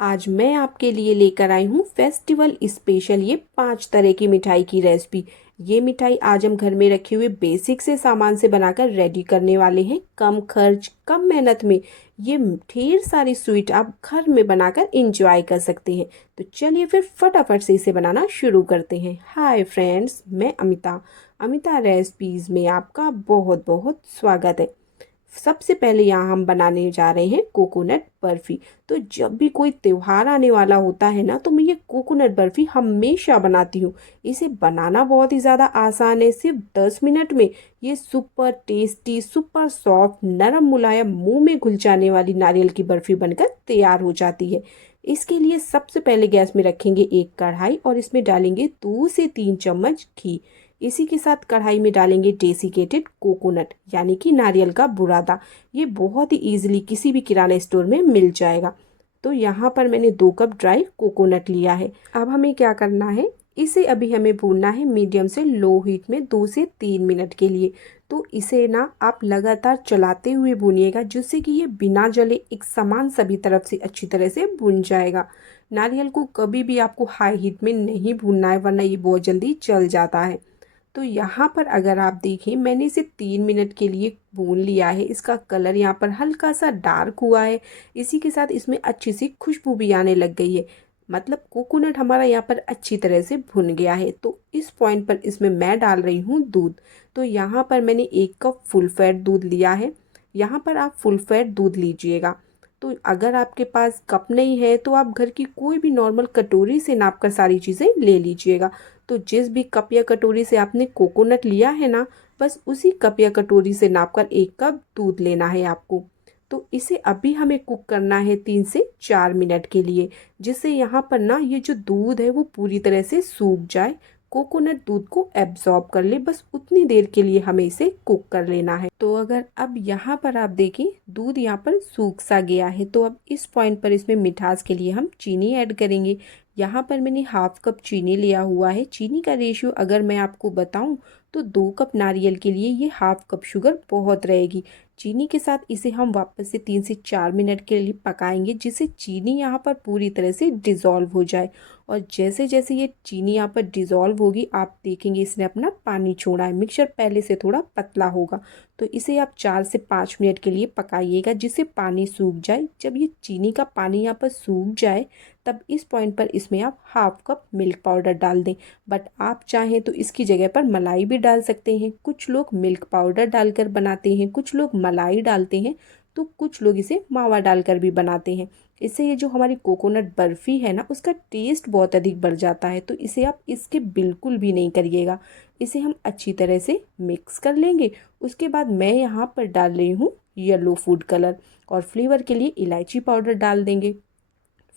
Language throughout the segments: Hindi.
आज मैं आपके लिए लेकर आई हूँ फेस्टिवल स्पेशल ये 5 तरह की मिठाई की रेसिपी। ये मिठाई आज हम घर में रखे हुए बेसिक से सामान से बनाकर रेडी करने वाले हैं। कम खर्च कम मेहनत में ये ढेर सारी स्वीट आप घर में बनाकर इंजॉय कर सकते हैं। तो चलिए फिर फटाफट से इसे बनाना शुरू करते हैं। हाय फ्रेंड्स, मैं अमिता अमिता रेसिपीज़ में आपका बहुत बहुत स्वागत है। सबसे पहले यहाँ हम बनाने जा रहे हैं कोकोनट बर्फ़ी। तो जब भी कोई त्योहार आने वाला होता है ना, तो मैं ये कोकोनट बर्फ़ी हमेशा बनाती हूँ। इसे बनाना बहुत ही ज़्यादा आसान है। सिर्फ 10 मिनट में ये सुपर टेस्टी, सुपर सॉफ्ट, नरम मुलायम, मुंह में घुल जाने वाली नारियल की बर्फ़ी बनकर तैयार हो जाती है। इसके लिए सबसे पहले गैस में रखेंगे एक कढ़ाई और इसमें डालेंगे 2 से 3 चम्मच घी। इसी के साथ कढ़ाई में डालेंगे डेसिकेटेड कोकोनट यानी कि नारियल का बुरादा। ये बहुत ही इजीली किसी भी किराना स्टोर में मिल जाएगा। तो यहाँ पर मैंने 2 कप ड्राई कोकोनट लिया है। अब हमें क्या करना है, इसे अभी हमें भूनना है मीडियम से लो हीट में 2 से 3 मिनट के लिए। तो इसे ना आप लगातार चलाते हुए भूनिएगा, जिससे कि ये बिना जले एक समान सभी तरफ से अच्छी तरह से भून जाएगा। नारियल को कभी भी आपको हाई हीट में नहीं भूनना है, वरना ये बहुत जल्दी जल जाता है। तो यहाँ पर अगर आप देखें, मैंने इसे 3 मिनट के लिए भून लिया है। इसका कलर यहाँ पर हल्का सा डार्क हुआ है। इसी के साथ इसमें अच्छी सी खुशबू भी आने लग गई है। मतलब कोकोनट हमारा यहाँ पर अच्छी तरह से भुन गया है। तो इस पॉइंट पर इसमें मैं डाल रही हूँ दूध। तो यहाँ पर मैंने 1 कप फुल फैट दूध लिया है। यहाँ पर आप फुल फैट दूध लीजिएगा। तो अगर आपके पास कप नहीं है तो आप घर की कोई भी नॉर्मल कटोरी से नाप कर सारी चीज़ें ले लीजिएगा। तो जिस भी कप या कटोरी से आपने कोकोनट लिया है ना, बस उसी कप या कटोरी से नापकर 1 कप दूध लेना है आपको। तो इसे अभी हमें कुक करना है 3 से 4 मिनट के लिए, जिससे यहाँ पर ना ये जो दूध है वो पूरी तरह से सूख जाए, कोकोनट दूध को एब्जॉर्ब कर ले। बस उतनी देर के लिए हमें इसे कुक कर लेना है। तो अगर अब यहाँ पर आप देखें, दूध यहाँ पर सूख सा गया है। तो अब इस पॉइंट पर इसमें मिठास के लिए हम चीनी ऐड करेंगे। यहाँ पर मैंने 1/2 कप चीनी लिया हुआ है। चीनी का रेशियो अगर मैं आपको बताऊं तो 2 कप नारियल के लिए ये 1/2 कप शुगर बहुत रहेगी। चीनी के साथ इसे हम वापस से 3 से 4 मिनट के लिए पकाएंगे, जिससे चीनी यहाँ पर पूरी तरह से डिज़ोल्व हो जाए। और जैसे जैसे ये चीनी यहाँ पर डिज़ोल्व होगी, आप देखेंगे इसने अपना पानी छोड़ा है। मिक्सचर पहले से थोड़ा पतला होगा। तो इसे आप 4 से 5 मिनट के लिए पकाइएगा, जिससे पानी सूख जाए। जब ये चीनी का पानी यहाँ पर सूख जाए, तब इस पॉइंट पर इसमें आप 1/2 कप मिल्क पाउडर डाल दें। बट आप चाहें तो इसकी जगह पर मलाई भी डाल सकते हैं। कुछ लोग मिल्क पाउडर डालकर बनाते हैं, कुछ लोग मलाई डालते हैं, तो कुछ लोग इसे मावा डालकर भी बनाते हैं। इससे ये जो हमारी कोकोनट बर्फ़ी है ना, उसका टेस्ट बहुत अधिक बढ़ जाता है। तो इसे आप इसके बिल्कुल भी नहीं करिएगा। इसे हम अच्छी तरह से मिक्स कर लेंगे। उसके बाद मैं यहाँ पर डाल रही हूँ येलो फूड कलर, और फ्लेवर के लिए इलायची पाउडर डाल देंगे।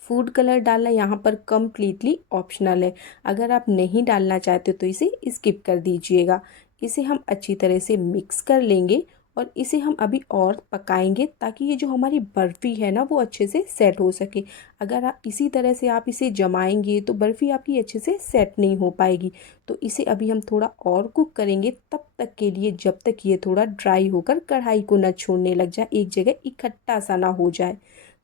फूड कलर डालना यहाँ पर कम्प्लीटली ऑप्शनल है। अगर आप नहीं डालना चाहते तो इसे स्किप कर दीजिएगा। इसे हम अच्छी तरह से मिक्स कर लेंगे और इसे हम अभी और पकाएंगे, ताकि ये जो हमारी बर्फ़ी है ना, वो अच्छे से सेट हो सके। अगर आप इसी तरह से आप इसे जमाएंगे तो बर्फ़ी आपकी अच्छे से सेट नहीं हो पाएगी। तो इसे अभी हम थोड़ा और कुक करेंगे, तब तक के लिए जब तक ये थोड़ा ड्राई होकर कढ़ाई को न छोड़ने लग जाए, एक जगह इकट्ठा सा ना हो जाए।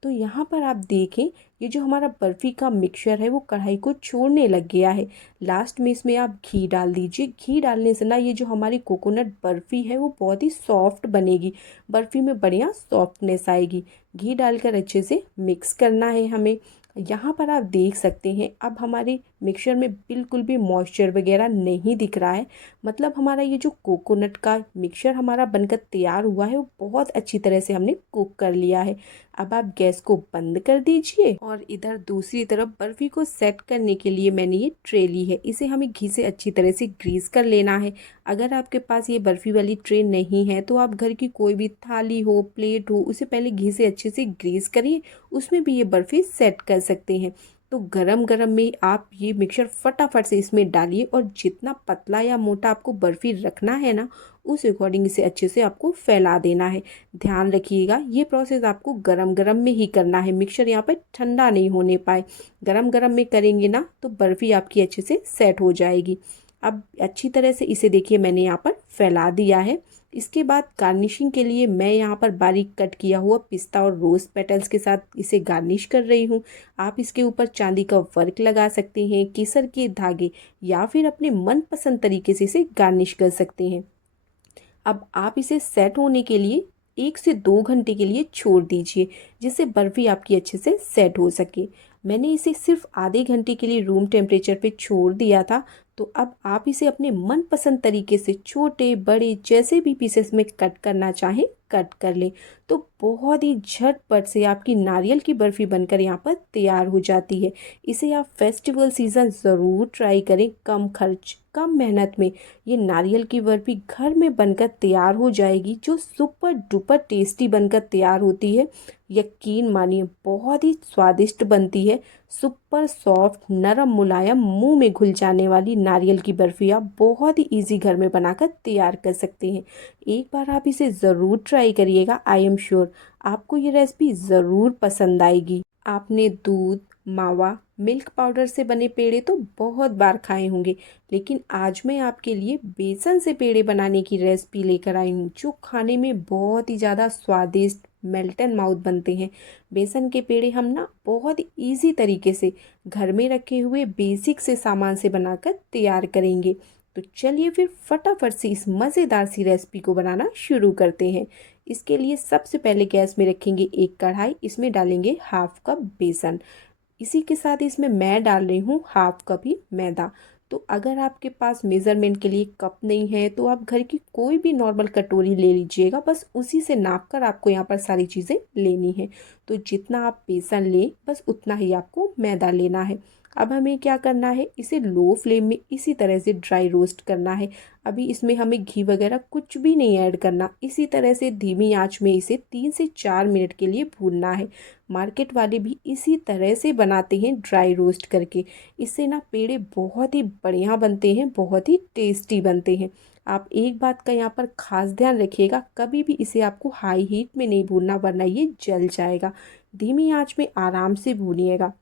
तो यहाँ पर आप देखें, ये जो हमारा बर्फ़ी का मिक्सचर है वो कढ़ाई को छोड़ने लग गया है। लास्ट में इसमें आप घी डाल दीजिए। घी डालने से ना ये जो हमारी कोकोनट बर्फ़ी है वो बहुत ही सॉफ्ट बनेगी। बर्फ़ी में बढ़िया सॉफ्टनेस आएगी। घी डालकर अच्छे से मिक्स करना है हमें। यहाँ पर आप देख सकते हैं, अब हमारे मिक्सचर में बिल्कुल भी मॉइस्चर वगैरह नहीं दिख रहा है। मतलब हमारा ये जो कोकोनट का मिक्सचर हमारा बनकर तैयार हुआ है, वो बहुत अच्छी तरह से हमने कुक कर लिया है। अब आप गैस को बंद कर दीजिए और इधर दूसरी तरफ बर्फ़ी को सेट करने के लिए मैंने ये ट्रे ली है। इसे हमें घी से अच्छी तरह से ग्रीस कर लेना है। अगर आपके पास ये बर्फ़ी वाली ट्रे नहीं है तो आप घर की कोई भी थाली हो, प्लेट हो, उसे पहले घी से अच्छे से ग्रीस करिए। उसमें भी ये बर्फ़ी सेट कर सकते हैं। तो गरम गरम में आप ये मिक्सचर फटाफट से इसमें डालिए, और जितना पतला या मोटा आपको बर्फ़ी रखना है ना, उस अकॉर्डिंग इसे अच्छे से आपको फैला देना है। ध्यान रखिएगा, ये प्रोसेस आपको गरम गरम में ही करना है। मिक्सचर यहाँ पर ठंडा नहीं होने पाए। गरम गरम में करेंगे ना तो बर्फ़ी आपकी अच्छे से सेट हो जाएगी। अब अच्छी तरह से इसे देखिए, मैंने यहाँ पर फैला दिया है। इसके बाद गार्निशिंग के लिए मैं यहाँ पर बारीक कट किया हुआ पिस्ता और रोज़ पेटल्स के साथ इसे गार्निश कर रही हूँ। आप इसके ऊपर चांदी का वर्क लगा सकते हैं, केसर के धागे, या फिर अपने मनपसंद तरीके से इसे गार्निश कर सकते हैं। अब आप इसे सेट होने के लिए 1 से 2 घंटे के लिए छोड़ दीजिए, जिससे बर्फ़ी आपकी अच्छे से सेट हो सके। मैंने इसे सिर्फ आधे घंटे के लिए रूम टेम्परेचर पे छोड़ दिया था। तो अब आप इसे अपने मनपसंद तरीके से छोटे बड़े जैसे भी पीसेस में कट करना चाहें कट कर लें। तो बहुत ही झटपट से आपकी नारियल की बर्फ़ी बनकर यहाँ पर तैयार हो जाती है। इसे आप फेस्टिवल सीज़न ज़रूर ट्राई करें। कम खर्च कम मेहनत में ये नारियल की बर्फ़ी घर में बनकर तैयार हो जाएगी, जो सुपर डुपर टेस्टी बनकर तैयार होती है। यकीन मानिए बहुत ही स्वादिष्ट बनती है। सुपर सॉफ्ट नरम मुलायम मुंह में घुल जाने वाली नारियल की बर्फ़ी आप बहुत ही इजी घर में बनाकर तैयार कर सकते हैं। एक बार आप इसे ज़रूर ट्राई करिएगा। आई एम श्योर आपको ये रेसिपी ज़रूर पसंद आएगी। आपने दूध, मावा, मिल्क पाउडर से बने पेड़े तो बहुत बार खाए होंगे, लेकिन आज मैं आपके लिए बेसन से पेड़े बनाने की रेसिपी लेकर आई हूँ, जो खाने में बहुत ही ज़्यादा स्वादिष्ट मेल्ट एंड माउथ बनते हैं। बेसन के पेड़े हम ना बहुत इजी तरीके से घर में रखे हुए बेसिक से सामान से बनाकर तैयार करेंगे। तो चलिए फिर फटाफट से इस मज़ेदार सी रेसिपी को बनाना शुरू करते हैं। इसके लिए सबसे पहले गैस में रखेंगे एक कढ़ाई, इसमें डालेंगे हाफ कप बेसन। इसी के साथ इसमें मैं डाल रही हूँ हाफ कप ही मैदा। तो अगर आपके पास मेज़रमेंट के लिए कप नहीं है तो आप घर की कोई भी नॉर्मल कटोरी ले लीजिएगा, बस उसी से नाप कर आपको यहाँ पर सारी चीज़ें लेनी है। तो जितना आप बेसन लें बस उतना ही आपको मैदा लेना है। अब हमें क्या करना है, इसे लो फ्लेम में इसी तरह से ड्राई रोस्ट करना है। अभी इसमें हमें घी वगैरह कुछ भी नहीं ऐड करना। इसी तरह से धीमी आंच में इसे 3 से 4 मिनट के लिए भूनना है। मार्केट वाले भी इसी तरह से बनाते हैं ड्राई रोस्ट करके। इससे ना पेड़े बहुत ही बढ़िया बनते हैं, बहुत ही टेस्टी बनते हैं। आप एक बात का यहाँ पर खास ध्यान रखिएगा, कभी भी इसे आपको हाई हीट में नहीं भूनना, वरना ये जल जाएगा। धीमी आंच में आराम से भूनिएगा।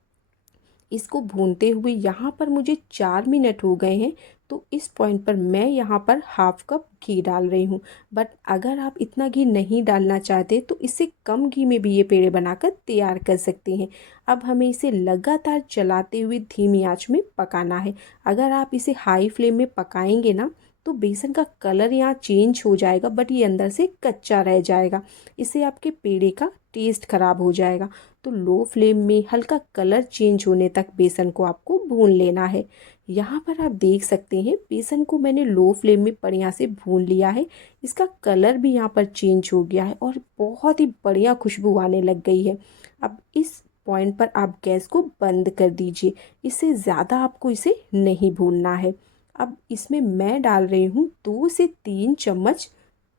इसको भूनते हुए यहाँ पर मुझे 4 मिनट हो गए हैं। तो इस पॉइंट पर मैं यहाँ पर हाफ कप घी डाल रही हूँ। बट अगर आप इतना घी नहीं डालना चाहते तो इससे कम घी में भी ये पेड़े बनाकर तैयार कर सकते हैं। अब हमें इसे लगातार चलाते हुए धीमी आंच में पकाना है। अगर आप इसे हाई फ्लेम में पकाएंगे ना तो बेसन का कलर यहाँ चेंज हो जाएगा, बट ये अंदर से कच्चा रह जाएगा। इससे आपके पेड़े का टेस्ट खराब हो जाएगा। तो लो फ्लेम में हल्का कलर चेंज होने तक बेसन को आपको भून लेना है। यहाँ पर आप देख सकते हैं बेसन को मैंने लो फ्लेम में बढ़िया से भून लिया है। इसका कलर भी यहाँ पर चेंज हो गया है और बहुत ही बढ़िया खुशबू आने लग गई है। अब इस पॉइंट पर आप गैस को बंद कर दीजिए। इससे ज़्यादा आपको इसे नहीं भूनना है। अब इसमें मैं डाल रही हूँ 2 से 3 चम्मच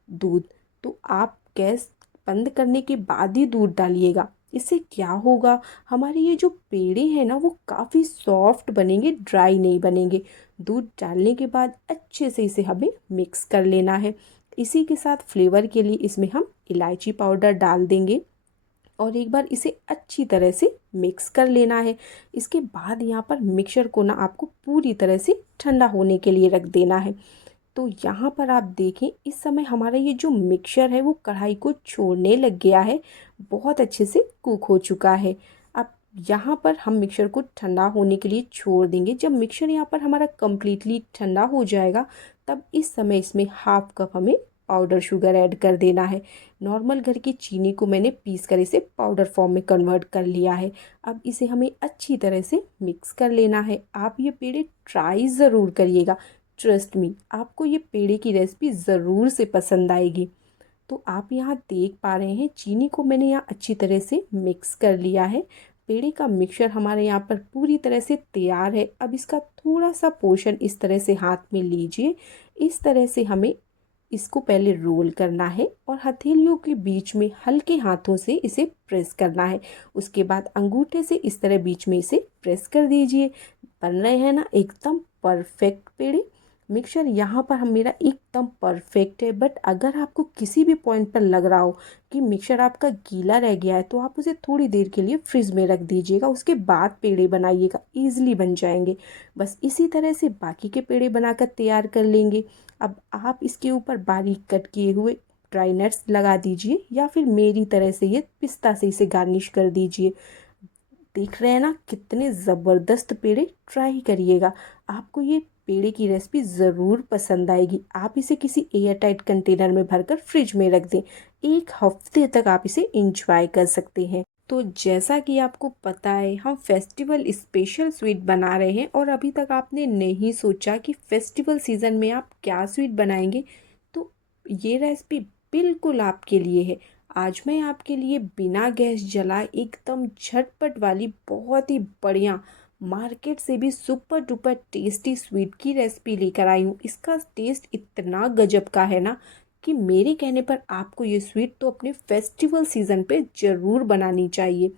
दूध। तो आप गैस बंद करने के बाद ही दूध डालिएगा। इससे क्या होगा, हमारे ये जो पेड़े हैं ना वो काफ़ी सॉफ्ट बनेंगे, ड्राई नहीं बनेंगे। दूध डालने के बाद अच्छे से इसे हमें मिक्स कर लेना है। इसी के साथ फ्लेवर के लिए इसमें हम इलायची पाउडर डाल देंगे और एक बार इसे अच्छी तरह से मिक्स कर लेना है। इसके बाद यहाँ पर मिक्सचर को ना आपको पूरी तरह से ठंडा होने के लिए रख देना है। तो यहाँ पर आप देखें इस समय हमारा ये जो मिक्सचर है वो कढ़ाई को छोड़ने लग गया है, बहुत अच्छे से कुक हो चुका है। अब यहाँ पर हम मिक्सचर को ठंडा होने के लिए छोड़ देंगे। जब मिक्सचर यहाँ पर हमारा कम्प्लीटली ठंडा हो जाएगा तब इस समय इसमें हाफ कप हमें पाउडर शुगर ऐड कर देना है। नॉर्मल घर की चीनी को मैंने पीस कर इसे पाउडर फॉर्म में कन्वर्ट कर लिया है। अब इसे हमें अच्छी तरह से मिक्स कर लेना है। आप ये पेड़े ट्राई ज़रूर करिएगा। ट्रस्ट मी, आपको ये पेड़े की रेसिपी ज़रूर से पसंद आएगी। तो आप यहाँ देख पा रहे हैं चीनी को मैंने यहाँ अच्छी तरह से मिक्स कर लिया है। पेड़े का मिक्सचर हमारे यहाँ पर पूरी तरह से तैयार है। अब इसका थोड़ा सा पोर्शन इस तरह से हाथ में लीजिए। इस तरह से हमें इसको पहले रोल करना है और हथेलियों के बीच में हल्के हाथों से इसे प्रेस करना है। उसके बाद अंगूठे से इस तरह बीच में इसे प्रेस कर दीजिए। बन रहे हैं ना एकदम परफेक्ट पेड़े। मिक्सचर यहाँ पर हम मेरा एकदम परफेक्ट है। बट अगर आपको किसी भी पॉइंट पर लग रहा हो कि मिक्सचर आपका गीला रह गया है तो आप उसे थोड़ी देर के लिए फ्रिज में रख दीजिएगा, उसके बाद पेड़े बनाइएगा, ईजिली बन जाएंगे। बस इसी तरह से बाकी के पेड़े बनाकर तैयार कर लेंगे। अब आप इसके ऊपर बारीक कट किए हुए ड्राई नट्स लगा दीजिए या फिर मेरी तरह से ये पिस्ता से इसे गार्निश कर दीजिए। देख रहे हैं ना कितने ज़बरदस्त पेड़े, ट्राई करिएगा। आपको ये पेड़े की रेसिपी ज़रूर पसंद आएगी। आप इसे किसी एयर टाइट कंटेनर में भरकर फ्रिज में रख दें, 1 हफ्ते तक आप इसे इंजॉय कर सकते हैं। तो जैसा कि आपको पता है हम फेस्टिवल स्पेशल स्वीट बना रहे हैं और अभी तक आपने नहीं सोचा कि फेस्टिवल सीज़न में आप क्या स्वीट बनाएंगे, तो ये रेसिपी बिल्कुल आपके लिए है। आज मैं आपके लिए बिना गैस जलाए एकदम झटपट वाली बहुत ही बढ़िया मार्केट से भी सुपर डुपर टेस्टी स्वीट की रेसिपी लेकर आई हूँ। इसका टेस्ट इतना गजब का है ना कि मेरे कहने पर आपको ये स्वीट तो अपने फेस्टिवल सीज़न पे ज़रूर बनानी चाहिए।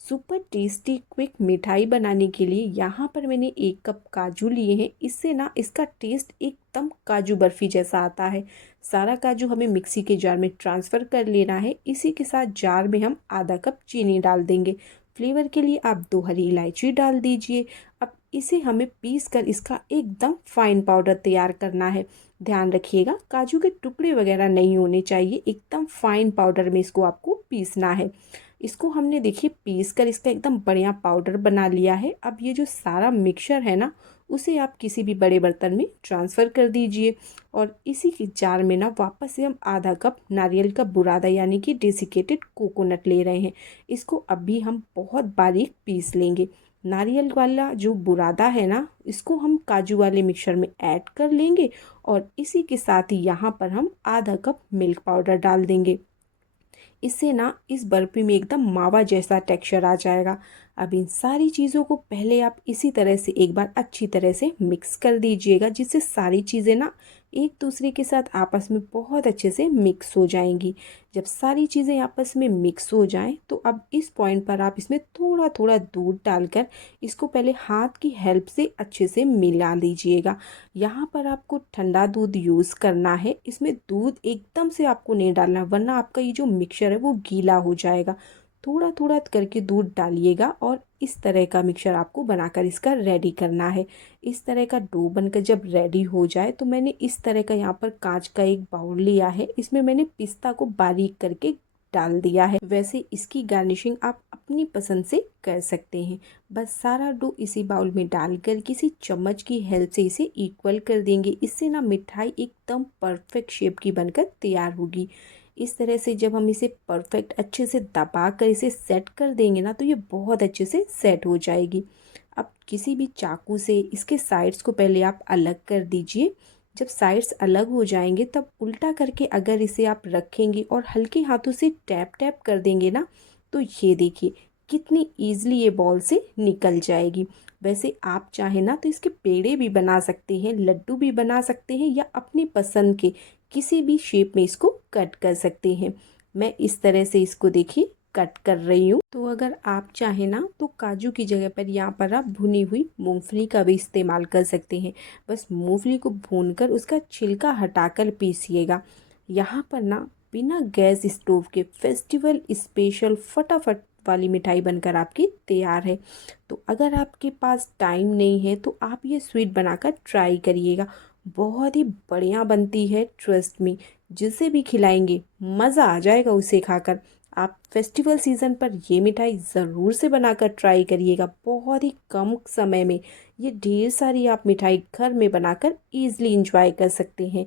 सुपर टेस्टी क्विक मिठाई बनाने के लिए यहाँ पर मैंने 1 कप काजू लिए हैं। इससे ना इसका टेस्ट एकदम काजू बर्फ़ी जैसा आता है। सारा काजू हमें मिक्सी के जार में ट्रांसफ़र कर लेना है। इसी के साथ जार में हम आधा कप चीनी डाल देंगे। फ्लेवर के लिए आप 2 हरी इलायची डाल दीजिए। अब इसे हमें पीस कर इसका एकदम फाइन पाउडर तैयार करना है। ध्यान रखिएगा काजू के टुकड़े वगैरह नहीं होने चाहिए, एकदम फाइन पाउडर में इसको आपको पीसना है। इसको हमने देखिए पीस कर इसका एकदम बढ़िया पाउडर बना लिया है। अब ये जो सारा मिक्सचर है ना उसे आप किसी भी बड़े बर्तन में ट्रांसफ़र कर दीजिए और इसी के जार में ना वापस से हम आधा कप नारियल का बुरादा यानी कि डेसिकेटेड कोकोनट ले रहे हैं। इसको अभी हम बहुत बारीक पीस लेंगे। नारियल वाला जो बुरादा है ना इसको हम काजू वाले मिक्सचर में ऐड कर लेंगे और इसी के साथ ही यहाँ पर हम आधा कप मिल्क पाउडर डाल देंगे। इससे ना इस बर्फ़ी में एकदम मावा जैसा टेक्सचर आ जाएगा। अब इन सारी चीज़ों को पहले आप इसी तरह से एक बार अच्छी तरह से मिक्स कर दीजिएगा, जिससे सारी चीज़ें ना एक दूसरे के साथ आपस में बहुत अच्छे से मिक्स हो जाएंगी। जब सारी चीज़ें आपस में मिक्स हो जाएं तो अब इस पॉइंट पर आप इसमें थोड़ा थोड़ा दूध डालकर इसको पहले हाथ की हेल्प से अच्छे से मिला लीजिएगा। यहाँ पर आपको ठंडा दूध यूज़ करना है, इसमें दूध एकदम से आपको नहीं डालना वरना आपका ये जो मिक्सचर है वो गीला हो जाएगा। थोड़ा थोड़ा करके दूध डालिएगा और इस तरह का मिक्सचर आपको बनाकर इसका रेडी करना है। इस तरह का डो बनकर जब रेडी हो जाए तो मैंने इस तरह का यहाँ पर कांच का एक बाउल लिया है, इसमें मैंने पिस्ता को बारीक करके डाल दिया है। वैसे इसकी गार्निशिंग आप अपनी पसंद से कर सकते हैं। बस सारा डो इसी बाउल में डालकर किसी चम्मच की हेल्प से इसे इक्वल कर देंगे। इससे ना मिठाई एकदम परफेक्ट शेप की बनकर तैयार होगी। इस तरह से जब हम इसे परफेक्ट अच्छे से दबा कर इसे सेट कर देंगे ना तो ये बहुत अच्छे से सेट हो जाएगी। अब किसी भी चाकू से इसके साइड्स को पहले आप अलग कर दीजिए। जब साइड्स अलग हो जाएंगे तब उल्टा करके अगर इसे आप रखेंगे और हल्के हाथों से टैप टैप कर देंगे ना तो ये देखिए कितनी ईजिली ये बॉल से निकल जाएगी। वैसे आप चाहें ना तो इसके पेड़े भी बना सकते हैं, लड्डू भी बना सकते हैं या अपनी पसंद के किसी भी शेप में इसको कट कर सकते हैं। मैं इस तरह से इसको देखिए कट कर रही हूँ। तो अगर आप चाहें ना तो काजू की जगह पर यहाँ पर आप भुनी हुई मूंगफली का भी इस्तेमाल कर सकते हैं। बस मूंगफली को भूनकर उसका छिलका हटाकर पीसिएगा। यहाँ पर ना बिना गैस स्टोव के फेस्टिवल स्पेशल फटाफट वाली मिठाई बनकर आपकी तैयार है। तो अगर आपके पास टाइम नहीं है तो आप ये स्वीट बनाकर ट्राई करिएगा, बहुत ही बढ़िया बनती है, ट्रस्ट मी। जिसे भी खिलाएंगे मज़ा आ जाएगा उसे खाकर। आप फेस्टिवल सीज़न पर ये मिठाई ज़रूर से बनाकर ट्राई करिएगा। बहुत ही कम समय में ये ढेर सारी आप मिठाई घर में बनाकर ईज़िली इंजॉय कर सकते हैं।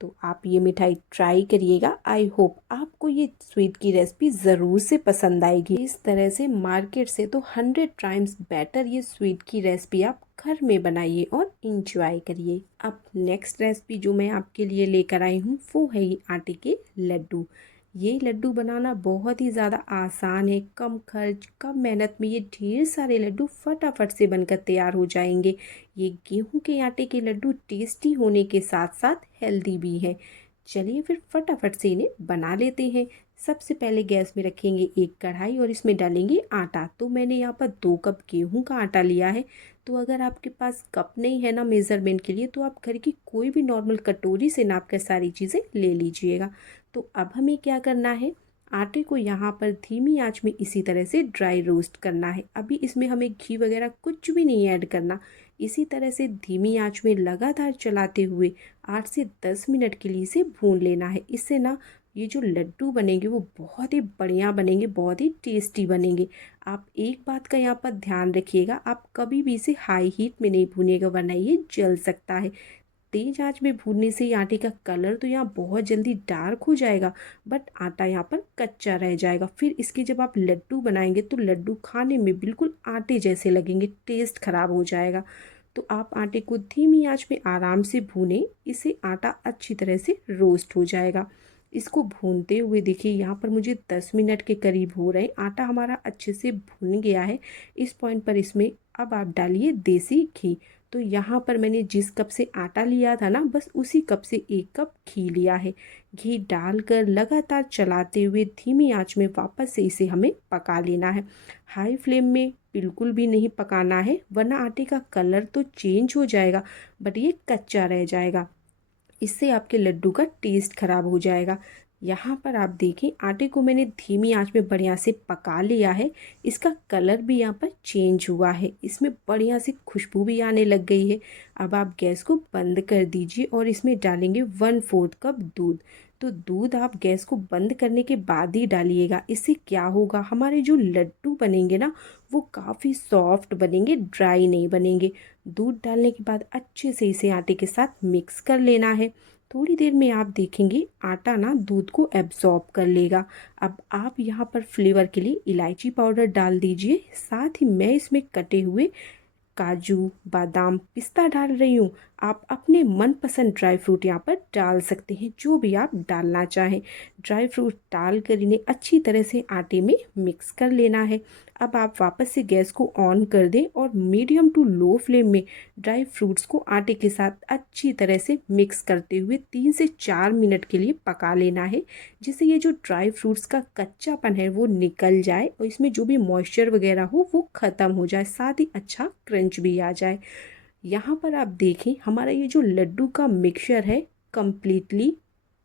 तो आप ये मिठाई ट्राई करिएगा। आई होप आपको ये स्वीट की रेसिपी ज़रूर से पसंद आएगी। इस तरह से मार्केट से तो 100 टाइम्स बेटर ये स्वीट की रेसिपी आप घर में बनाइए और इंजॉय करिए। अब नेक्स्ट रेसिपी जो मैं आपके लिए लेकर आई हूँ वो है ये आटे के लड्डू। ये लड्डू बनाना बहुत ही ज़्यादा आसान है, कम खर्च कम मेहनत में ये ढेर सारे लड्डू फटाफट से बनकर तैयार हो जाएंगे। ये गेहूं के आटे के लड्डू टेस्टी होने के साथ साथ हेल्दी भी हैं। चलिए फिर फटाफट से इन्हें बना लेते हैं। सबसे पहले गैस में रखेंगे एक कढ़ाई और इसमें डालेंगे आटा। तो मैंने यहाँ पर 2 कप गेहूं का आटा लिया है। तो अगर आपके पास कप नहीं है ना मेज़रमेंट के लिए, तो आप घर की कोई भी नॉर्मल कटोरी से नाप कर सारी चीज़ें ले लीजिएगा। तो अब हमें क्या करना है, आटे को यहाँ पर धीमी आंच में इसी तरह से ड्राई रोस्ट करना है। अभी इसमें हमें घी वगैरह कुछ भी नहीं ऐड करना। इसी तरह से धीमी आंच में लगातार चलाते हुए 8 से 10 मिनट के लिए इसे भून लेना है। इससे ना ये जो लड्डू बनेंगे वो बहुत ही बढ़िया बनेंगे, बहुत ही टेस्टी बनेंगे। आप एक बात का यहाँ पर ध्यान रखिएगा, आप कभी भी इसे हाई हीट में नहीं भूनिएगा, वरना ये जल सकता है। तेज आंच में भूनने से आटे का कलर तो यहाँ बहुत जल्दी डार्क हो जाएगा, बट आटा यहाँ पर कच्चा रह जाएगा। फिर इसके जब आप लड्डू बनाएंगे तो लड्डू खाने में बिल्कुल आटे जैसे लगेंगे, टेस्ट खराब हो जाएगा। तो आप आटे को धीमी आंच में आराम से भूनें, इससे आटा अच्छी तरह से रोस्ट हो जाएगा। इसको भूनते हुए देखिए यहाँ पर मुझे 10 मिनट के करीब हो रहे हैं, आटा हमारा अच्छे से भून गया है। इस पॉइंट पर इसमें अब आप डालिए देसी घी। तो यहाँ पर मैंने जिस कप से आटा लिया था ना, बस उसी कप से 1 कप घी लिया है। घी डालकर लगातार चलाते हुए धीमी आंच में वापस से इसे हमें पका लेना है। हाई फ्लेम में बिल्कुल भी नहीं पकाना है, वरना आटे का कलर तो चेंज हो जाएगा बट ये कच्चा रह जाएगा। इससे आपके लड्डू का टेस्ट खराब हो जाएगा। यहाँ पर आप देखें आटे को मैंने धीमी आंच में बढ़िया से पका लिया है। इसका कलर भी यहाँ पर चेंज हुआ है, इसमें बढ़िया से खुशबू भी आने लग गई है। अब आप गैस को बंद कर दीजिए और इसमें डालेंगे 1/4 कप दूध। तो दूध आप गैस को बंद करने के बाद ही डालिएगा। इससे क्या होगा, हमारे जो लड्डू बनेंगे ना वो काफ़ी सॉफ्ट बनेंगे, ड्राई नहीं बनेंगे। दूध डालने के बाद अच्छे से इसे आटे के साथ मिक्स कर लेना है। थोड़ी देर में आप देखेंगे आटा ना दूध को एब्जॉर्ब कर लेगा। अब आप यहाँ पर फ्लेवर के लिए इलायची पाउडर डाल दीजिए, साथ ही मैं इसमें कटे हुए काजू, बादाम, पिस्ता डाल रही हूँ। आप अपने मनपसंद ड्राई फ्रूट यहाँ पर डाल सकते हैं, जो भी आप डालना चाहें। ड्राई फ्रूट डालकर इन्हें अच्छी तरह से आटे में मिक्स कर लेना है। अब आप वापस से गैस को ऑन कर दें और मीडियम टू लो फ्लेम में ड्राई फ्रूट्स को आटे के साथ अच्छी तरह से मिक्स करते हुए 3 से 4 मिनट के लिए पका लेना है, जिससे ये जो ड्राई फ्रूट्स का कच्चापन है वो निकल जाए और इसमें जो भी मॉइस्चर वगैरह हो वो ख़त्म हो जाए, साथ ही अच्छा क्रंच भी आ जाए। यहाँ पर आप देखें हमारा ये जो लड्डू का मिक्सचर है कंप्लीटली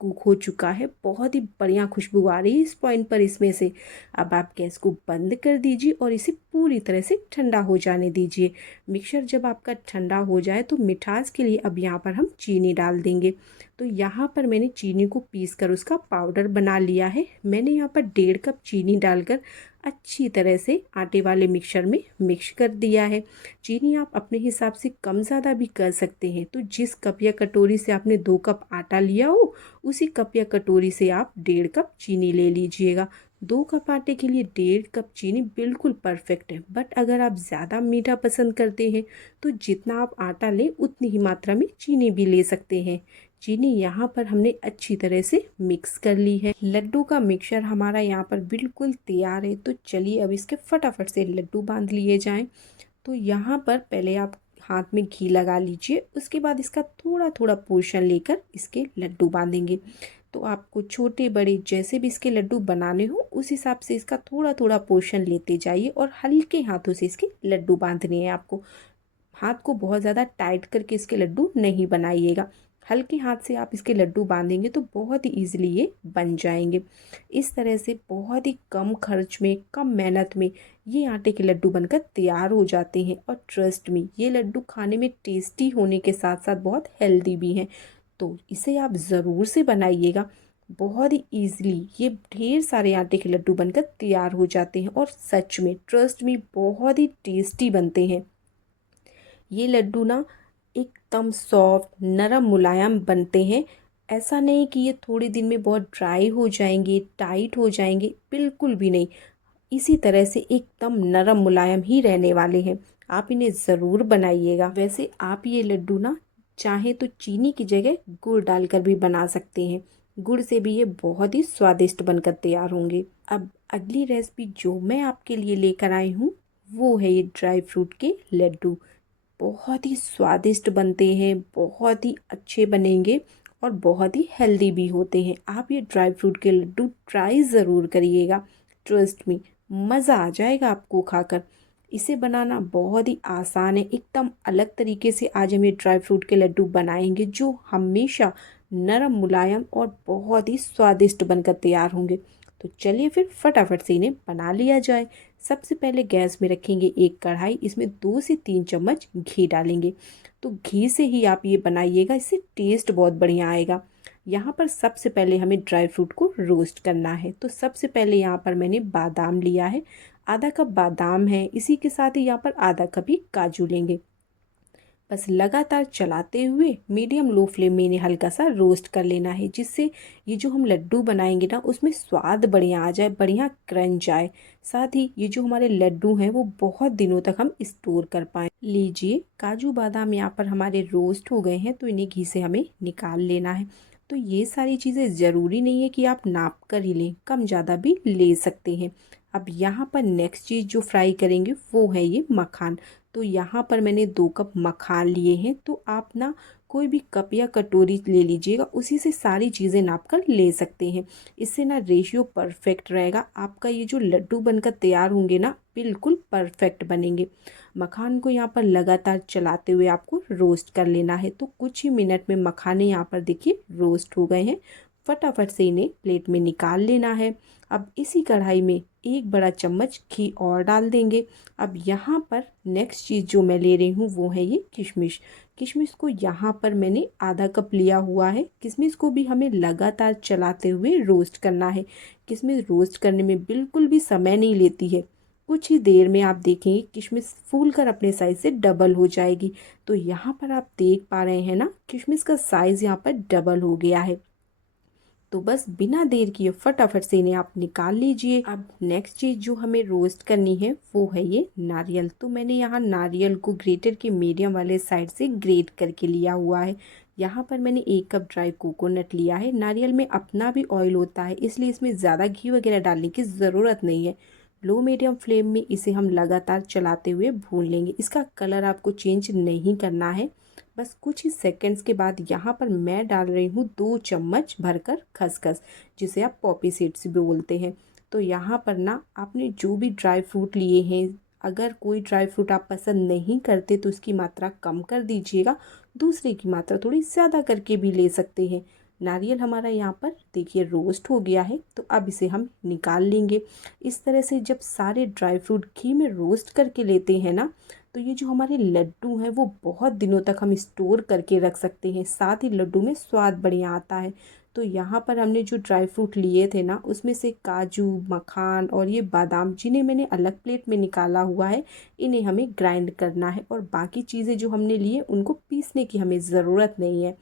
कुक हो चुका है, बहुत ही बढ़िया खुशबू आ रही है इस पॉइंट पर इसमें से। अब आप गैस को बंद कर दीजिए और इसे पूरी तरह से ठंडा हो जाने दीजिए। मिक्सचर जब आपका ठंडा हो जाए तो मिठास के लिए अब यहाँ पर हम चीनी डाल देंगे। तो यहाँ पर मैंने चीनी को पीस कर उसका पाउडर बना लिया है। मैंने यहाँ पर 1.5 कप चीनी डालकर अच्छी तरह से आटे वाले मिक्सचर में मिक्स कर दिया है। चीनी आप अपने हिसाब से कम ज़्यादा भी कर सकते हैं। तो जिस कप या कटोरी से आपने 2 कप आटा लिया हो, उसी कप या कटोरी से आप 1.5 कप चीनी ले लीजिएगा। 2 कप आटे के लिए 1.5 कप चीनी बिल्कुल परफेक्ट है। बट अगर आप ज़्यादा मीठा पसंद करते हैं तो जितना आप आटा लें उतनी ही मात्रा में चीनी भी ले सकते हैं। चीनी यहाँ पर हमने अच्छी तरह से मिक्स कर ली है। लड्डू का मिक्सचर हमारा यहाँ पर बिल्कुल तैयार है। तो चलिए अब इसके फटाफट से लड्डू बांध लिए जाएं। तो यहाँ पर पहले आप हाथ में घी लगा लीजिए, उसके बाद इसका थोड़ा थोड़ा पोर्शन लेकर इसके लड्डू बांधेंगे। तो आपको छोटे बड़े जैसे भी इसके लड्डू बनाने हो उस हिसाब से इसका थोड़ा थोड़ा पोर्शन लेते जाइए और हल्के हाथों से इसके लड्डू बांधने हैं आपको। हाथ को बहुत ज़्यादा टाइट करके इसके लड्डू नहीं बनाइएगा। हल्के हाथ से आप इसके लड्डू बांधेंगे तो बहुत ही ईजिली ये बन जाएंगे। इस तरह से बहुत ही कम खर्च में, कम मेहनत में ये आटे के लड्डू बनकर तैयार हो जाते हैं। और ट्रस्ट मी, ये लड्डू खाने में टेस्टी होने के साथ साथ बहुत हेल्दी भी हैं। तो इसे आप ज़रूर से बनाइएगा। बहुत ही ईजिली ये ढेर सारे आटे के लड्डू बनकर तैयार हो जाते हैं और सच में ट्रस्ट मी बहुत ही टेस्टी बनते हैं। ये लड्डू ना एकदम सॉफ्ट, नरम, मुलायम बनते हैं। ऐसा नहीं कि ये थोड़े दिन में बहुत ड्राई हो जाएंगे, टाइट हो जाएंगे, बिल्कुल भी नहीं। इसी तरह से एकदम नरम मुलायम ही रहने वाले हैं। आप इन्हें ज़रूर बनाइएगा। वैसे आप ये लड्डू ना चाहे तो चीनी की जगह गुड़ डालकर भी बना सकते हैं। गुड़ से भी ये बहुत ही स्वादिष्ट बनकर तैयार होंगे। अब अगली रेसिपी जो मैं आपके लिए लेकर आई हूँ वो है ये ड्राई फ्रूट के लड्डू। बहुत ही स्वादिष्ट बनते हैं, बहुत ही अच्छे बनेंगे और बहुत ही हेल्दी भी होते हैं। आप ये ड्राई फ्रूट के लड्डू ट्राई ज़रूर करिएगा, ट्रस्ट मी, मज़ा आ जाएगा आपको खाकर। इसे बनाना बहुत ही आसान है, एकदम अलग तरीके से आज हम ये ड्राई फ्रूट के लड्डू बनाएंगे जो हमेशा नरम, मुलायम और बहुत ही स्वादिष्ट बनकर तैयार होंगे। तो चलिए फिर फटाफट से इन्हें बना लिया जाए। सबसे पहले गैस में रखेंगे एक कढ़ाई, इसमें 2 से 3 चम्मच घी डालेंगे। तो घी से ही आप ये बनाइएगा, इससे टेस्ट बहुत बढ़िया आएगा। यहाँ पर सबसे पहले हमें ड्राई फ्रूट को रोस्ट करना है। तो सबसे पहले यहाँ पर मैंने बादाम लिया है, आधा कप बादाम है, इसी के साथ ही यहाँ पर आधा कप ही काजू लेंगे। बस लगातार चलाते हुए मीडियम लो फ्लेम में इन्हें हल्का सा रोस्ट कर लेना है, जिससे ये जो हम लड्डू बनाएंगे ना उसमें स्वाद बढ़िया आ जाए, बढ़िया क्रंच आए। साथ ही ये जो हमारे लड्डू हैं वो बहुत दिनों तक हम स्टोर कर पाए। लीजिए काजू बादाम यहाँ पर हमारे रोस्ट हो गए हैं, तो इन्हें घी से हमें निकाल लेना है। तो ये सारी चीज़ें ज़रूरी नहीं है कि आप नाप कर ही लें, कम ज़्यादा भी ले सकते हैं। अब यहाँ पर नेक्स्ट चीज़ जो फ्राई करेंगे वो है ये मखान। तो यहाँ पर मैंने 2 कप मखान लिए हैं। तो आप ना कोई भी कप या कटोरी ले लीजिएगा, उसी से सारी चीज़ें नाप कर ले सकते हैं। इससे ना रेशियो परफेक्ट रहेगा, आपका ये जो लड्डू बनकर तैयार होंगे ना बिल्कुल परफेक्ट बनेंगे। मखान को यहाँ पर लगातार चलाते हुए आपको रोस्ट कर लेना है। तो कुछ ही मिनट में मखाने यहाँ पर देखिए रोस्ट हो गए हैं। फटाफट से इन्हें प्लेट में निकाल लेना है। अब इसी कढ़ाई में 1 बड़ा चम्मच घी और डाल देंगे। अब यहाँ पर नेक्स्ट चीज़ जो मैं ले रही हूँ वो है ये किशमिश। किशमिश को यहाँ पर मैंने आधा कप लिया हुआ है। किशमिश को भी हमें लगातार चलाते हुए रोस्ट करना है। किशमिश रोस्ट करने में बिल्कुल भी समय नहीं लेती है, कुछ ही देर में आप देखेंगे किशमिश फूल कर अपने साइज़ से डबल हो जाएगी। तो यहाँ पर आप देख पा रहे हैं ना, किशमिश का साइज़ यहाँ पर डबल हो गया है। तो बस बिना देर किए फटाफट से इन्हें आप निकाल लीजिए। अब नेक्स्ट चीज़ जो हमें रोस्ट करनी है वो है ये नारियल। तो मैंने यहाँ नारियल को ग्रेटर के मीडियम वाले साइड से ग्रेट करके लिया हुआ है। यहाँ पर मैंने 1 कप ड्राई कोकोनट लिया है। नारियल में अपना भी ऑयल होता है, इसलिए इसमें ज़्यादा घी वगैरह डालने की ज़रूरत नहीं है। लो मीडियम फ्लेम में इसे हम लगातार चलाते हुए भून लेंगे। इसका कलर आपको चेंज नहीं करना है। बस कुछ ही सेकंड्स के बाद यहाँ पर मैं डाल रही हूँ 2 चम्मच भरकर खसखस, जिसे आप पॉपी सीड्स भी बोलते हैं। तो यहाँ पर ना आपने जो भी ड्राई फ्रूट लिए हैं, अगर कोई ड्राई फ्रूट आप पसंद नहीं करते तो उसकी मात्रा कम कर दीजिएगा, दूसरे की मात्रा थोड़ी ज़्यादा करके भी ले सकते हैं। नारियल हमारा यहाँ पर देखिए रोस्ट हो गया है, तो अब इसे हम निकाल लेंगे। इस तरह से जब सारे ड्राई फ्रूट घी में रोस्ट करके लेते हैं ना, तो ये जो हमारे लड्डू हैं वो बहुत दिनों तक हम स्टोर करके रख सकते हैं। साथ ही लड्डू में स्वाद बढ़िया आता है। तो यहाँ पर हमने जो ड्राई फ्रूट लिए थे ना उसमें से काजू, मखान और ये बादाम, जिन्हें मैंने अलग प्लेट में निकाला हुआ है, इन्हें हमें ग्राइंड करना है। और बाकी चीज़ें जो हमने लिए उनको पीसने की हमें ज़रूरत नहीं है।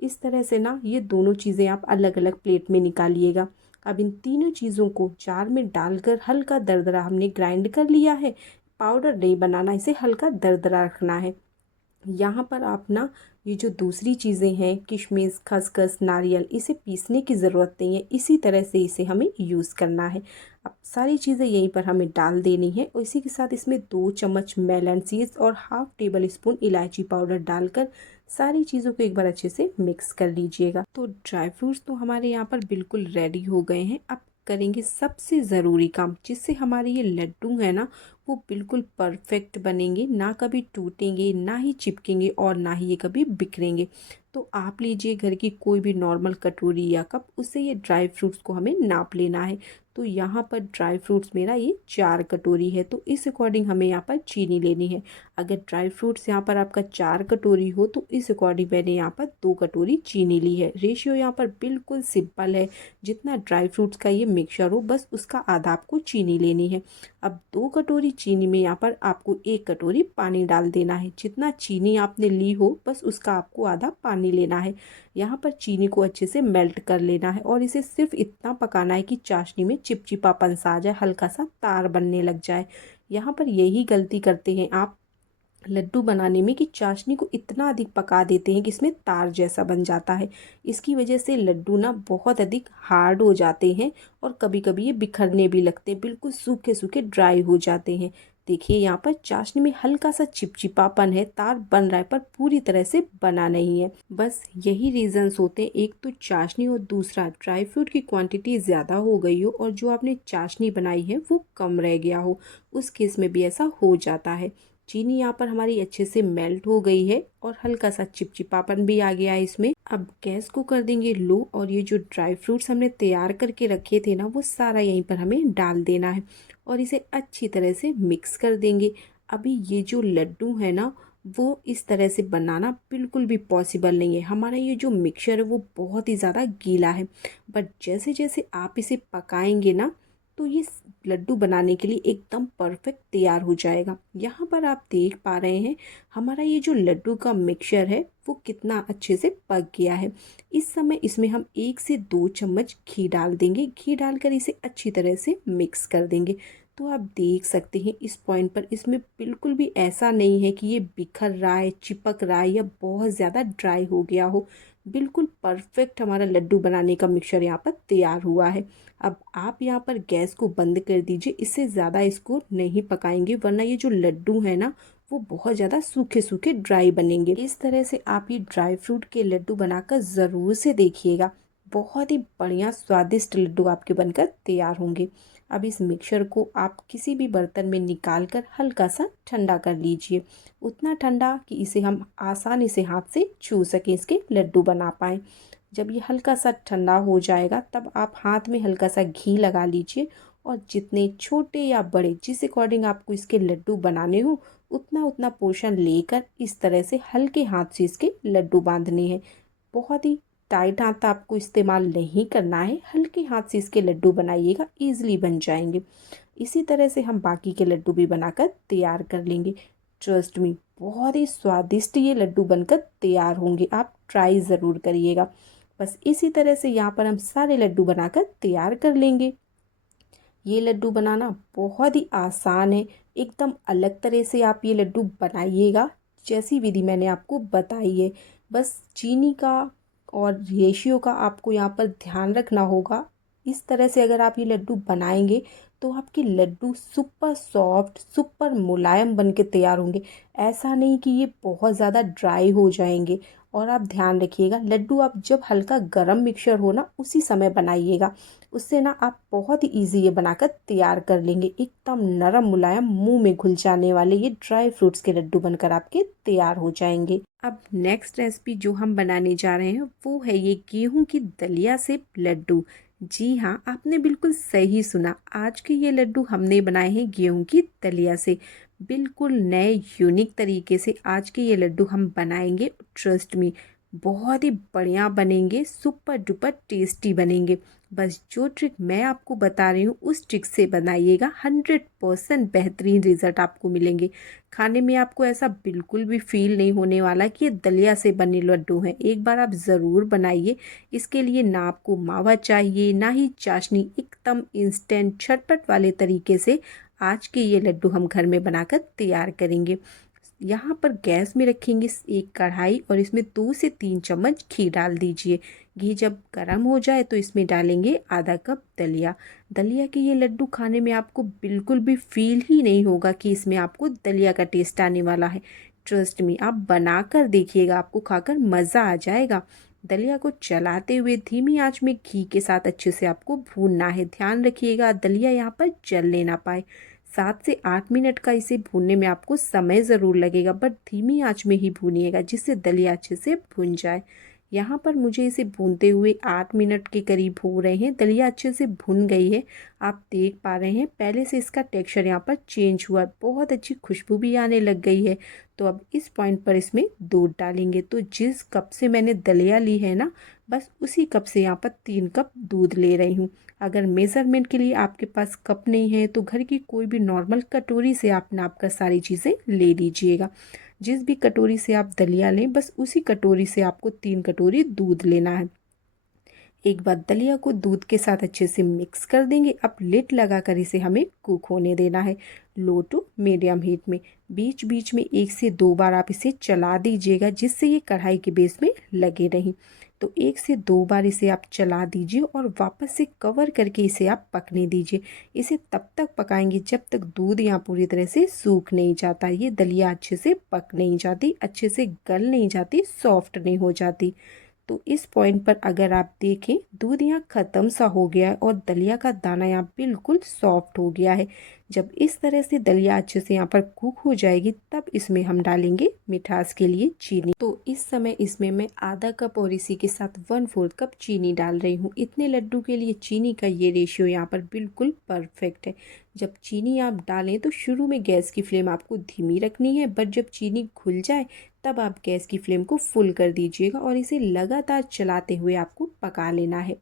इस तरह से ना ये दोनों चीज़ें आप अलग अलग प्लेट में निकालिएगा। अब इन तीनों चीज़ों को जार में डालकर हल्का दरदरा हमने ग्राइंड कर लिया है। पाउडर नहीं बनाना, इसे हल्का दरदरा रखना है। यहाँ पर आप ना ये जो दूसरी चीज़ें हैं किशमिश, खसखस, नारियल, इसे पीसने की ज़रूरत नहीं है, इसी तरह से इसे हमें यूज़ करना है। अब सारी चीज़ें यहीं पर हमें डाल देनी है और इसी के साथ इसमें 2 चम्मच मेलन सीड्स और हाफ टेबल स्पून इलायची पाउडर डालकर सारी चीज़ों को एक बार अच्छे से मिक्स कर लीजिएगा। तो ड्राई फ्रूट्स तो हमारे यहाँ पर बिल्कुल रेडी हो गए हैं। अब करेंगे सबसे ज़रूरी काम, जिससे हमारे ये लड्डू है ना वो बिल्कुल परफेक्ट बनेंगे, ना कभी टूटेंगे, ना ही चिपकेंगे और ना ही ये कभी बिखरेंगे। तो आप लीजिए घर की कोई भी नॉर्मल कटोरी या कप, उससे ये ड्राई फ्रूट्स को हमें नाप लेना है। तो यहाँ पर ड्राई फ्रूट्स मेरा ये 4 कटोरी है, तो इस अकॉर्डिंग हमें यहाँ पर चीनी लेनी है। अगर ड्राई फ्रूट्स यहाँ पर आपका 4 कटोरी हो तो इस अकॉर्डिंग मैंने यहाँ पर 2 कटोरी चीनी ली है। रेशियो यहाँ पर बिल्कुल सिंपल है, जितना ड्राई फ्रूट्स का ये मिक्सचर हो बस उसका आधा आपको चीनी लेनी है। अब 2 कटोरी चीनी में यहाँ पर आपको 1 कटोरी पानी डाल देना है। जितना चीनी आपने ली हो बस उसका आपको आधा पानी लेना है। यहाँ पर चीनी को अच्छे से मेल्ट कर लेना है और इसे सिर्फ इतना पकाना है कि चाशनी में चिपचिपापन सा आ जाए, हल्का सा तार बनने लग जाए। यहाँ पर यही गलती करते हैं आप लड्डू बनाने में कि चाशनी को इतना अधिक पका देते हैं कि इसमें तार जैसा बन जाता है। इसकी वजह से लड्डू ना बहुत अधिक हार्ड हो जाते हैं और कभी कभी ये बिखरने भी लगते हैं, बिल्कुल सूखे सूखे ड्राई हो जाते हैं। देखिए यहाँ पर चाशनी में हल्का सा चिपचिपापन है, तार बन रहा है पर पूरी तरह से बना नहीं है। बस यही रीजंस होते हैं, एक तो चाशनी और दूसरा ड्राई फ्रूट की क्वांटिटी ज़्यादा हो गई हो और जो आपने चाशनी बनाई है वो कम रह गया हो, उस केस में भी ऐसा हो जाता है। चीनी यहाँ पर हमारी अच्छे से मेल्ट हो गई है और हल्का सा चिपचिपापन भी आ गया है इसमें। अब गैस को कर देंगे लो और ये जो ड्राई फ्रूट्स हमने तैयार करके रखे थे ना, वो सारा यहीं पर हमें डाल देना है और इसे अच्छी तरह से मिक्स कर देंगे। अभी ये जो लड्डू है ना, वो इस तरह से बनाना बिल्कुल भी पॉसिबल नहीं है। हमारा ये जो मिक्सचर है वो बहुत ही ज़्यादा गीला है, बट जैसे जैसे आप इसे पकाएंगे ना, तो ये लड्डू बनाने के लिए एकदम परफेक्ट तैयार हो जाएगा। यहाँ पर आप देख पा रहे हैं हमारा ये जो लड्डू का मिक्सचर है वो कितना अच्छे से पक गया है। इस समय इसमें हम 1 से 2 चम्मच घी डाल देंगे। घी डालकर इसे अच्छी तरह से मिक्स कर देंगे। तो आप देख सकते हैं इस पॉइंट पर इसमें बिल्कुल भी ऐसा नहीं है कि ये बिखर रहा है, चिपक रहा है या बहुत ज़्यादा ड्राई हो गया हो। बिल्कुल परफेक्ट हमारा लड्डू बनाने का मिक्सचर यहाँ पर तैयार हुआ है। अब आप यहाँ पर गैस को बंद कर दीजिए, इससे ज़्यादा इसको नहीं पकाएंगे वरना ये जो लड्डू है ना, वो बहुत ज़्यादा सूखे सूखे ड्राई बनेंगे। इस तरह से आप ये ड्राई फ्रूट के लड्डू बनाकर ज़रूर से देखिएगा, बहुत ही बढ़िया स्वादिष्ट लड्डू आपके बनकर तैयार होंगे। अब इस मिक्सचर को आप किसी भी बर्तन में निकाल कर हल्का सा ठंडा कर लीजिए, उतना ठंडा कि इसे हम आसानी से हाथ से छू सकें, इसके लड्डू बना पाएँ। जब ये हल्का सा ठंडा हो जाएगा तब आप हाथ में हल्का सा घी लगा लीजिए और जितने छोटे या बड़े जिस अकॉर्डिंग आपको इसके लड्डू बनाने हो उतना उतना पोर्शन लेकर इस तरह से हल्के हाथ से इसके लड्डू बांधने हैं। बहुत ही टाइट हाथ आपको इस्तेमाल नहीं करना है, हल्के हाथ से इसके लड्डू बनाइएगा, ईजिली बन जाएंगे। इसी तरह से हम बाकी के लड्डू भी बनाकर तैयार कर लेंगे। ट्रस्ट मी, बहुत ही स्वादिष्ट ये लड्डू बनकर तैयार होंगे, आप ट्राई ज़रूर करिएगा। बस इसी तरह से यहाँ पर हम सारे लड्डू बनाकर तैयार कर लेंगे। ये लड्डू बनाना बहुत ही आसान है, एकदम अलग तरह से आप ये लड्डू बनाइएगा जैसी विधि मैंने आपको बताई है। बस चीनी का और रेशियो का आपको यहाँ पर ध्यान रखना होगा। इस तरह से अगर आप ये लड्डू बनाएंगे तो आपके लड्डू सुपर सॉफ्ट, सुपर मुलायम बन के तैयार होंगे। ऐसा नहीं कि ये बहुत ज़्यादा ड्राई हो जाएंगे। और आप ध्यान रखिएगा, लड्डू आप जब हल्का गरम मिक्सचर हो ना उसी समय बनाइएगा, उससे ना आप बहुत ही ईजी ये बनाकर तैयार कर लेंगे। एकदम नरम मुलायम, मुंह में घुल जाने वाले ये ड्राई फ्रूट्स के लड्डू बनकर आपके तैयार हो जाएंगे। अब नेक्स्ट रेसिपी जो हम बनाने जा रहे हैं वो है ये गेहूं की दलिया से लड्डू। जी हाँ, आपने बिल्कुल सही सुना, आज के ये लड्डू हमने बनाए हैं गेहूं की दलिया से। बिल्कुल नए यूनिक तरीके से आज के ये लड्डू हम बनाएंगे। ट्रस्ट मी, बहुत ही बढ़िया बनेंगे, सुपर डुपर टेस्टी बनेंगे। बस जो ट्रिक मैं आपको बता रही हूँ उस ट्रिक से बनाइएगा, 100% बेहतरीन रिजल्ट आपको मिलेंगे। खाने में आपको ऐसा बिल्कुल भी फील नहीं होने वाला कि ये दलिया से बने लड्डू हैं। एक बार आप ज़रूर बनाइए। इसके लिए ना आपको मावा चाहिए ना ही चाशनी, एकदम इंस्टेंट झटपट वाले तरीके से आज के ये लड्डू हम घर में बनाकर तैयार करेंगे। यहाँ पर गैस में रखेंगे एक कढ़ाई और इसमें 2 से 3 चम्मच घी डाल दीजिए। घी जब गर्म हो जाए तो इसमें डालेंगे आधा कप दलिया। दलिया के ये लड्डू खाने में आपको बिल्कुल भी फील ही नहीं होगा कि इसमें आपको दलिया का टेस्ट आने वाला है। ट्रस्ट मी, आप बना कर देखिएगा, आपको खाकर मज़ा आ जाएगा। दलिया को चलाते हुए धीमी आंच में घी के साथ अच्छे से आपको भूनना है। ध्यान रखिएगा दलिया यहाँ पर जलने ना पाए। 7 से 8 मिनट का इसे भूनने में आपको समय ज़रूर लगेगा, बट धीमी आंच में ही भूनिएगा जिससे दलिया अच्छे से भुन जाए। यहाँ पर मुझे इसे भूनते हुए 8 मिनट के करीब हो रहे हैं। दलिया अच्छे से भुन गई है, आप देख पा रहे हैं पहले से इसका टेक्सचर यहाँ पर चेंज हुआ है, बहुत अच्छी खुशबू भी आने लग गई है। तो अब इस पॉइंट पर इसमें दूध डालेंगे। तो जिस कप से मैंने दलिया ली है ना, बस उसी कप से यहाँ पर 3 कप दूध ले रही हूँ। अगर मेज़रमेंट के लिए आपके पास कप नहीं है तो घर की कोई भी नॉर्मल कटोरी से आप नाप कर सारी चीज़ें ले लीजिएगा। जिस भी कटोरी से आप दलिया लें बस उसी कटोरी से आपको 3 कटोरी दूध लेना है। एक बार दलिया को दूध के साथ अच्छे से मिक्स कर देंगे। अब लिड लगाकर इसे हमें कुक होने देना है लो टू मीडियम हीट में। बीच बीच में 1 से 2 बार आप इसे चला दीजिएगा, जिससे ये कढ़ाई के बेस में लगे नहीं। तो 1 से 2 बार इसे आप चला दीजिए और वापस से कवर करके इसे आप पकने दीजिए। इसे तब तक पकाएंगे जब तक दूध यहाँ पूरी तरह से सूख नहीं जाता। ये दलिया अच्छे से पक नहीं जाती, अच्छे से गल नहीं जाती, सॉफ्ट नहीं हो जाती। तो इस पॉइंट पर अगर आप देखें, दूध यहाँ ख़त्म सा हो गया है और दलिया का दाना यहाँ बिल्कुल सॉफ्ट हो गया है। जब इस तरह से दलिया अच्छे से यहाँ पर कुक हो जाएगी, तब इसमें हम डालेंगे मिठास के लिए चीनी। तो इस समय इसमें मैं आधा कप और इसी के साथ 1/4 कप चीनी डाल रही हूँ। इतने लड्डू के लिए चीनी का ये रेशियो यहाँ पर बिल्कुल परफेक्ट है। जब चीनी आप डालें तो शुरू में गैस की फ्लेम आपको धीमी रखनी है, बट जब चीनी घुल जाए तब आप गैस की फ्लेम को फुल कर दीजिएगा और इसे लगातार चलाते हुए आपको पका लेना है।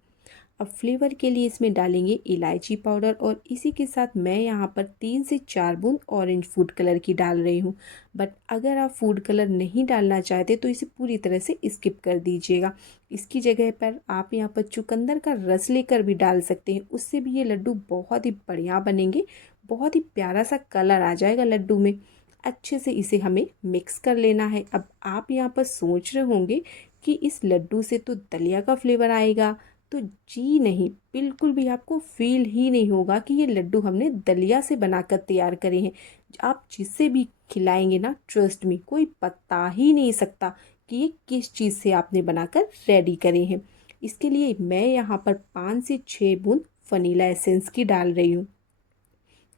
अब फ्लेवर के लिए इसमें डालेंगे इलायची पाउडर और इसी के साथ मैं यहाँ पर 3 से 4 बूंद ऑरेंज फूड कलर की डाल रही हूँ। बट अगर आप फूड कलर नहीं डालना चाहते तो इसे पूरी तरह से स्किप कर दीजिएगा। इसकी जगह पर आप यहाँ पर चुकंदर का रस लेकर भी डाल सकते हैं, उससे भी ये लड्डू बहुत ही बढ़िया बनेंगे। बहुत ही प्यारा सा कलर आ जाएगा लड्डू में। अच्छे से इसे हमें मिक्स कर लेना है। अब आप यहाँ पर सोच रहे होंगे कि इस लड्डू से तो दलिया का फ्लेवर आएगा, तो जी नहीं, बिल्कुल भी आपको फील ही नहीं होगा कि ये लड्डू हमने दलिया से बनाकर तैयार करे हैं। आप जिससे भी खिलाएंगे ना, ट्रस्ट मी, कोई बता ही नहीं सकता कि ये किस चीज़ से आपने बनाकर रेडी करे हैं। इसके लिए मैं यहाँ पर 5 से 6 बूंद वनीला एसेंस की डाल रही हूँ।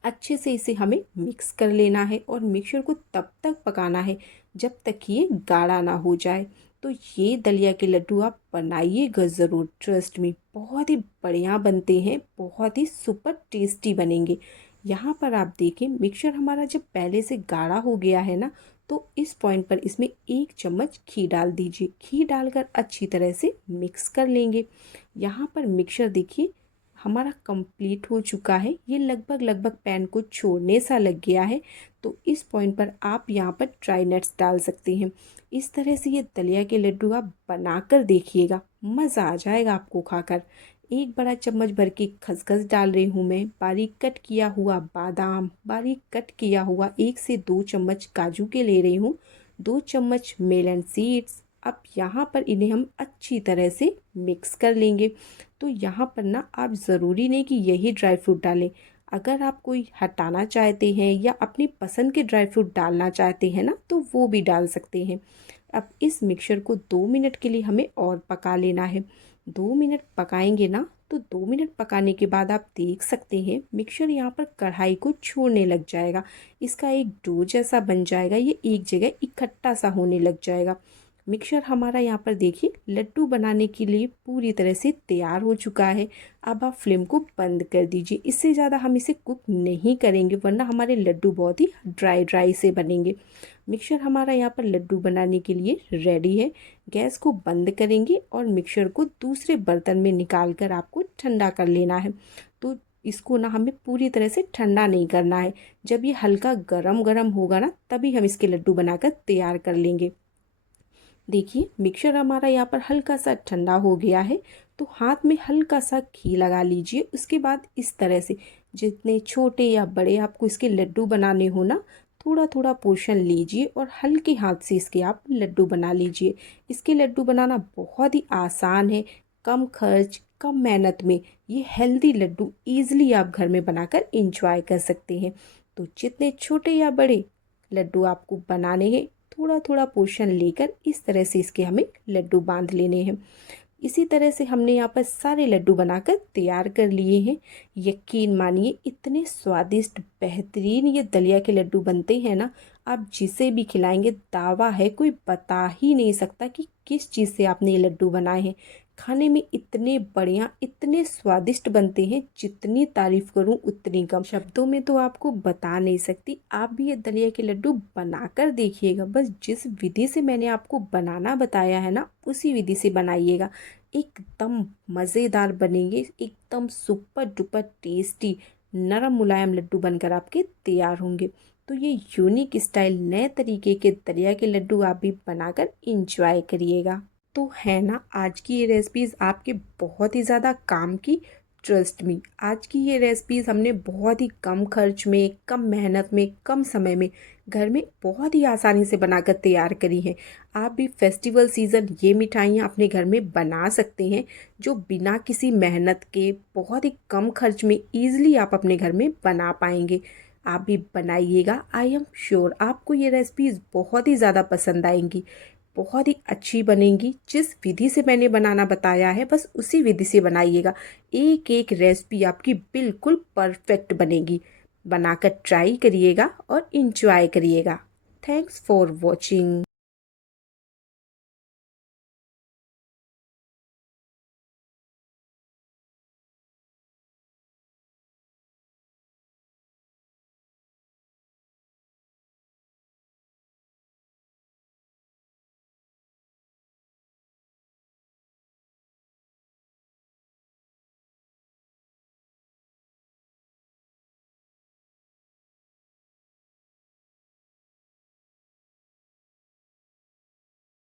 अच्छे से इसे हमें मिक्स कर लेना है और मिक्सचर को तब तक पकाना है जब तक ये गाढ़ा ना हो जाए। तो ये दलिया के लड्डू आप बनाइएगा ज़रूर, ट्रस्ट मी, बहुत ही बढ़िया बनते हैं, बहुत ही सुपर टेस्टी बनेंगे। यहाँ पर आप देखें, मिक्सचर हमारा जब पहले से गाढ़ा हो गया है ना, तो इस पॉइंट पर इसमें 1 चम्मच घी डाल दीजिए। घी डालकर अच्छी तरह से मिक्स कर लेंगे। यहाँ पर मिक्सचर देखिए हमारा कंप्लीट हो चुका है। ये लगभग लगभग पैन को छोड़ने सा लग गया है। तो इस पॉइंट पर आप यहाँ पर ड्राई नट्स डाल सकते हैं। इस तरह से ये दलिया के लड्डू आप बनाकर देखिएगा, मज़ा आ जाएगा आपको खाकर। 1 बड़ा चम्मच भर की खसखस डाल रही हूँ मैं, बारीक कट किया हुआ बादाम, बारीक कट किया हुआ 1 से 2 चम्मच काजू के ले रही हूँ, 2 चम्मच मेलन सीड्स। अब यहाँ पर इन्हें हम अच्छी तरह से मिक्स कर लेंगे। तो यहाँ पर ना आप ज़रूरी नहीं कि यही ड्राई फ्रूट डालें। अगर आप कोई हटाना चाहते हैं या अपनी पसंद के ड्राई फ्रूट डालना चाहते हैं ना, तो वो भी डाल सकते हैं। अब इस मिक्सचर को 2 मिनट के लिए हमें और पका लेना है। 2 मिनट पकाएंगे ना, तो 2 मिनट पकाने के बाद आप देख सकते हैं मिक्सचर यहाँ पर कढ़ाई को छोड़ने लग जाएगा। इसका एक डो जैसा बन जाएगा, ये एक जगह इकट्ठा सा होने लग जाएगा। मिक्सचर हमारा यहाँ पर देखिए लड्डू बनाने के लिए पूरी तरह से तैयार हो चुका है। अब आप फ्लेम को बंद कर दीजिए। इससे ज़्यादा हम इसे कुक नहीं करेंगे, वरना हमारे लड्डू बहुत ही ड्राई ड्राई से बनेंगे। मिक्सचर हमारा यहाँ पर लड्डू बनाने के लिए रेडी है। गैस को बंद करेंगे और मिक्सचर को दूसरे बर्तन में निकाल कर आपको ठंडा कर लेना है। तो इसको ना हमें पूरी तरह से ठंडा नहीं करना है। जब ये हल्का गरम गरम होगा ना, तभी हम इसके लड्डू बनाकर तैयार कर लेंगे। देखिए मिक्सचर हमारा यहाँ पर हल्का सा ठंडा हो गया है। तो हाथ में हल्का सा घी लगा लीजिए। उसके बाद इस तरह से जितने छोटे या बड़े आपको इसके लड्डू बनाने हो ना, थोड़ा थोड़ा पोर्शन लीजिए और हल्के हाथ से इसके आप लड्डू बना लीजिए। इसके लड्डू बनाना बहुत ही आसान है, कम खर्च कम मेहनत में ये हेल्दी लड्डू ईजिली आप घर में बनाकर इंजॉय कर सकते हैं। तो जितने छोटे या बड़े लड्डू आपको बनाने हैं, थोड़ा थोड़ा पोर्शन लेकर इस तरह से इसके हमें लड्डू बांध लेने हैं। इसी तरह से हमने यहाँ पर सारे लड्डू बनाकर तैयार कर लिए हैं। यकीन मानिए इतने स्वादिष्ट बेहतरीन ये दलिया के लड्डू बनते हैं ना, आप जिसे भी खिलाएंगे दावा है कोई बता ही नहीं सकता कि किस चीज़ से आपने ये लड्डू बनाए हैं। खाने में इतने बढ़िया इतने स्वादिष्ट बनते हैं, जितनी तारीफ करूं उतनी कम। शब्दों में तो आपको बता नहीं सकती। आप भी ये दलिया के लड्डू बनाकर देखिएगा। बस जिस विधि से मैंने आपको बनाना बताया है ना, उसी विधि से बनाइएगा। एकदम मज़ेदार बनेंगे, एकदम सुपर डुपर टेस्टी नरम मुलायम लड्डू बनकर आपके तैयार होंगे। तो ये यूनिक स्टाइल नए तरीके के दलिया के लड्डू आप भी बनाकर इंजॉय करिएगा। तो है ना, आज की ये रेसिपीज़ आपके बहुत ही ज़्यादा काम की। ट्रस्ट मी, आज की ये रेसिपीज़ हमने बहुत ही कम खर्च में, कम मेहनत में, कम समय में घर में बहुत ही आसानी से बनाकर तैयार करी हैं। आप भी फेस्टिवल सीज़न ये मिठाइयाँ अपने घर में बना सकते हैं, जो बिना किसी मेहनत के बहुत ही कम खर्च में ईज़िली आप अपने घर में बना पाएंगे। आप भी बनाइएगा, आई एम श्योर आपको ये रेसिपीज़ बहुत ही ज़्यादा पसंद आएंगी, बहुत ही अच्छी बनेंगी। जिस विधि से मैंने बनाना बताया है बस उसी विधि से बनाइएगा, एक एक रेसिपी आपकी बिल्कुल परफेक्ट बनेगी। बनाकर ट्राई करिएगा और इंजॉय करिएगा। Thanks for watching.